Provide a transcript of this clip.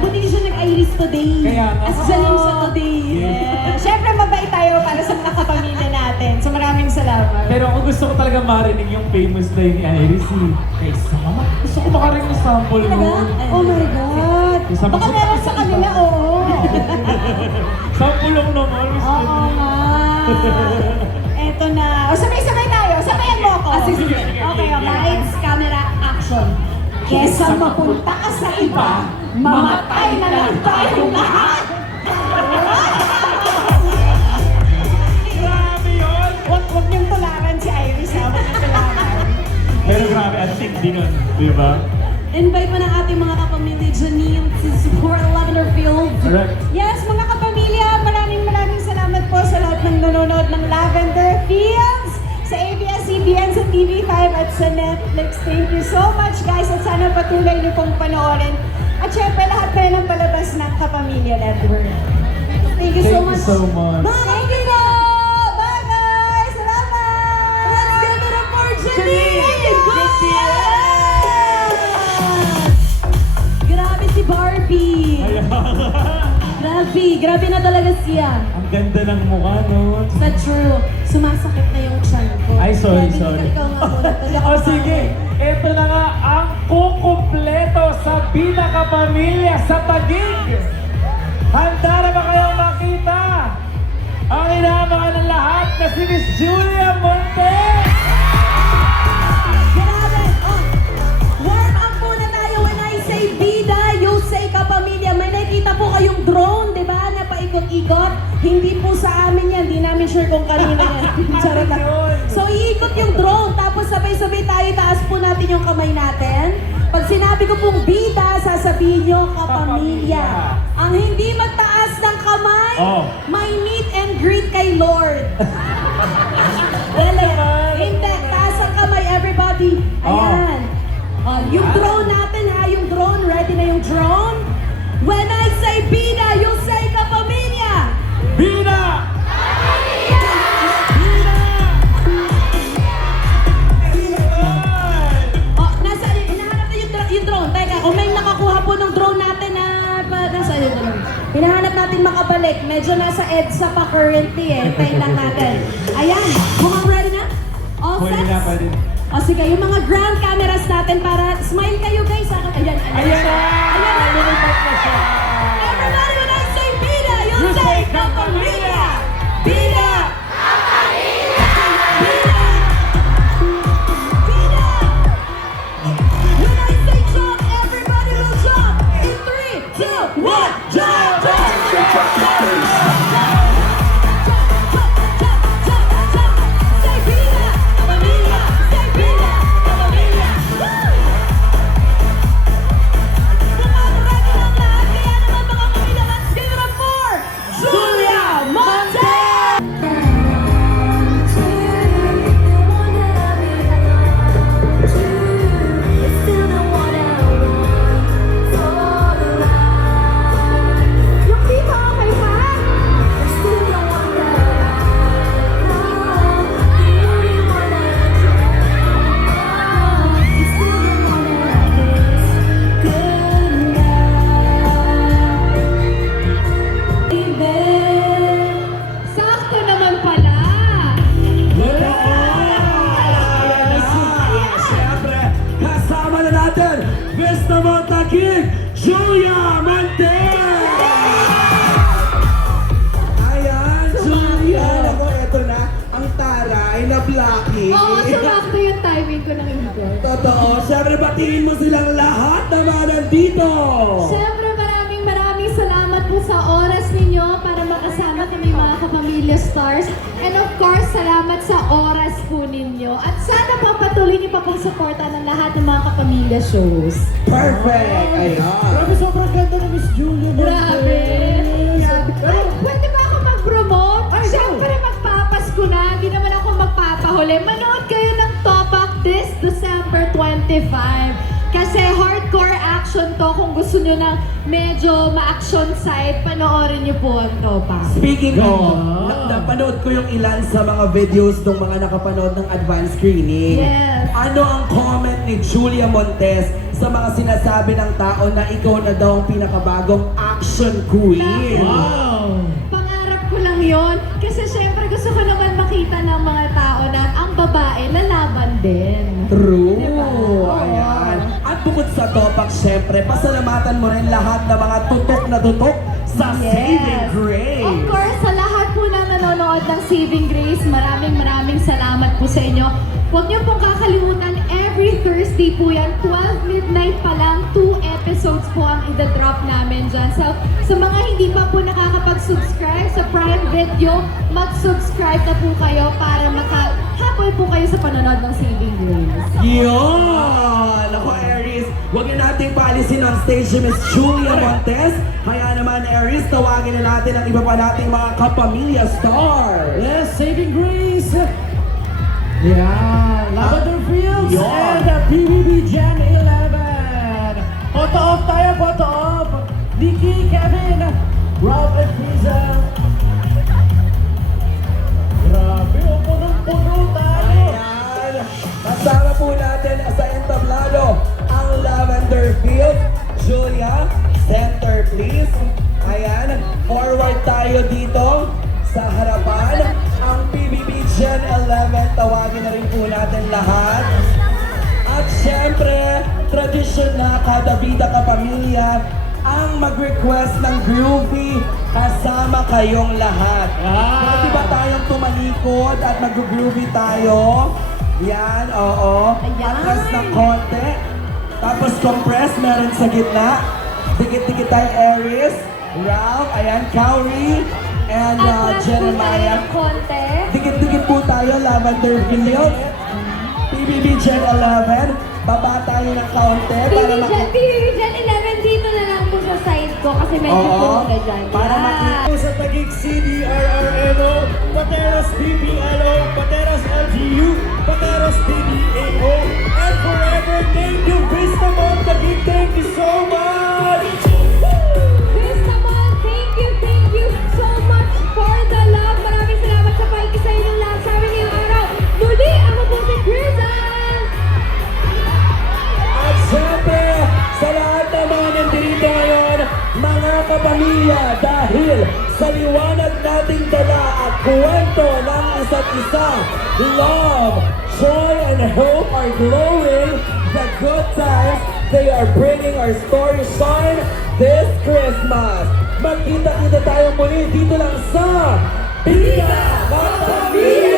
buti hindi siya nag-iris today. Kaya nga. As Jalim siya today. Yeah. Siyempre, mabait tayo para sa mga kapamilya natin. So maraming salamat. Pero ako gusto ko talaga marinig yung famous line ni Iris eh. Kaysa mama, gusto ko makarinig ng sample mo. Oh my God! Kaysa Baka meron sa kanila, oo. Sample lang naman. Oo nga. Eto na. O sabay-sabay tayo. Sabayan mo ako. Sige, sige. Okay, okay. Lights, camera, action. Kesa mapunta ka sa iba, mamatay na lang tayong lahat. Grabe yun! Huwag niyong tularan si Iris, ha? Huwag niyong tularan. Pero grabe, ang tindi nun, di ba? Invite mo ng ating mga kapamilya Janine to support Lavender Field. Correct. Yes, mga kapamilya, maraming salamat po sa lahat ng nanonood ng Lavender Fields, sa ABS-CBN, sa TV5 at sa Netflix. Thank you so much, guys, at sana patuloy niyo pong panoorin. At syempre, lahat kayo ng palabas ng Kapamilya Network. Thank you so much. Thank you so much. Thank you po! Bye, guys! Salamat! Let's give it up for Janine! Grabe si Barbie! Grabe na talaga siya. Ang ganda ng mukha, no? Sa true, sumasakit na yung chan ko. Ay, sorry. Ikaw nga muna. O sige, eto na nga ang kukumpleto sa Bida Kapamilya sa Taguig. Handa na ba kayong makita ang inaabangan ng lahat na si Miss Julia Montes? Grabe! Oh, warm up muna tayo when I say bida, you say kapamilya. May nakita po kayong drone, di ba? Na paikot-ikot. Hindi po sa amin yan. Di namin sure kung kanina yan. Charot lang. So, iikot yung drone. Tapos sabay-sabay tayo. Taas po natin yung kamay natin. Pag sinabi ko pong bida, sasabihin nyo kapamilya. Ang hindi magtaas ng kamay, may meet and greet kay Lord. Dali. Hindi. Taas ang kamay, everybody. Ayan. Yung drone natin ha, yung drone. Ready na yung drone? When I say bida, you say kapamilya. Bida! Nasaan yun? Hinahanap na yung drone. Teka, kung may nakakuha po ng drone natin na... Nasaan yung drone? Hinahanap natin makabalik. Medyo nasa EDSA pa currently eh. Tayo lang natin. Ayan. Mukhang ready na? All Pwede set? na, pwede. O sige, yung mga ground cameras natin para smile kayo guys. Ayan, Ayan na! Lumipad na siya! Everybody, when I say bida, you say kapamilya. Bida! When I say jump, everybody will jump. In 3, 2, 1, jump! Say bida, kapamilya. Say bida, kapamilya. Ready lang lahat, kaya naman mga kapamilya, let's give it up for Julia Montes! Yung dito, okay pa? Sakto naman pala. Siyempre, kasama na natin, Miss Taguig, Julia Montes! Ayan, Julia! Ako, eto na, ang taray na blackie. Oo, sumakto yung timing ko ng ikot. Totoo, siyempre batiin mo silang lahat na mga nandito! Siyempre, maraming salamat po sa oras ninyo para makasama kami mga kapamilya stars. And of course, salamat sa oras po ninyo. At sana papatuloy niyo pa pong suporta ng lahat ng mga kapamilya shows. Perfect! Ayan! Grabe, sobrang ganda ni Miss Julia Montes. Grabe! Ay, pwede ba ako mag-promote? Siyempre, magpapasko na. Hindi naman ako magpapahuli. Manood kayo ng Topak this December 25. Kasi hardcore action action to. Kung gusto nyo ng medyo ma-action side, panoorin nyo po ang Topak. Speaking of, Ganda. napanood ko yung ilan sa mga videos ng mga nakapanood ng advanced screening. Yes. Ano ang comment ni Julia Montes sa mga sinasabi ng tao na ikaw na daw ang pinakabagong action queen? Wow! Pangarap ko lang yon. Kasi syempre gusto ko naman makita ng mga tao na ang babae lalaban din. True! Diba? Oo. Ayan. At bukod sa topak, syempre, pasalamatan mo rin lahat ng mga tutok na tutok sa Yes. Saving Grace. Of course, sa lahat po na nanonood ng Saving Grace, maraming salamat po sa inyo. Huwag niyo pong kakalimutan, every Thursday po yan, 12 midnight pa lang, 2 episodes po ang ida-drop namin dyan. So, sa mga hindi pa po nakakapag-subscribe sa Prime Video, mag-subscribe na po kayo para makahabol po kayo sa panonood ng Saving Grace. Yun! Ako, Aries, huwag na nating paalisin on stage si Miss Julia Montes. Kaya naman, Aries, tawagin na natin ang iba pa nating mga kapamilya stars. Yes, Saving Grace! Yeah, Lavender Fields Yun. and the PBB Gen 11. Photo off tayo, photo off. Nikki, Kevin, Rob and Frieza. Grabe, punong-puno tayo. Ayan. Kasama po natin sa entablado ang Lavender Fields. Julia, center please. Ayan, forward tayo dito sa harapan. Ang PBB Gen 11, tawagin na rin po natin lahat. At syempre, tradisyon na kada bida kapamilya ang mag-request ng groovy kasama kayong lahat. Pwede ba tayong tumalikod at mag-groovy tayo? Yan, oo. Ayan. Atras ng konti. Tapos compress, meron sa gitna. Dikit-dikit tayo, Aries, Ralph, ayan, Kauri, and Jeremiah. konti. Dikit-dikit po tayo, Lavender Fields. PBB Gen 11, baba tayo ng kaunti para PBB Gen 11 dito na lang po sa side ko kasi medyo Oo, puno na dyan. para Yeah. makita. Sa Taguig CDRRNO, Pateros PPLO, Pateros LGU, Pateros PBAO, and forever, thank you, Vista Mall Taguig, thank you so much! Vista Mall, thank you so much for the love. Maraming salamat sa paikis sa inyong lahat sa amin ngayong araw. Muli, ako po si Crizan! At syempre, sa lahat ng mga nandito ngayon, mga kapamilya, dahil sa liwanag nating dala at kwento ng isa't isa, love, joy, and hope are glowing. The good times, they are bringing our story shine this Christmas. Magkita-kita tayo muli dito lang sa Bida Kapamilya!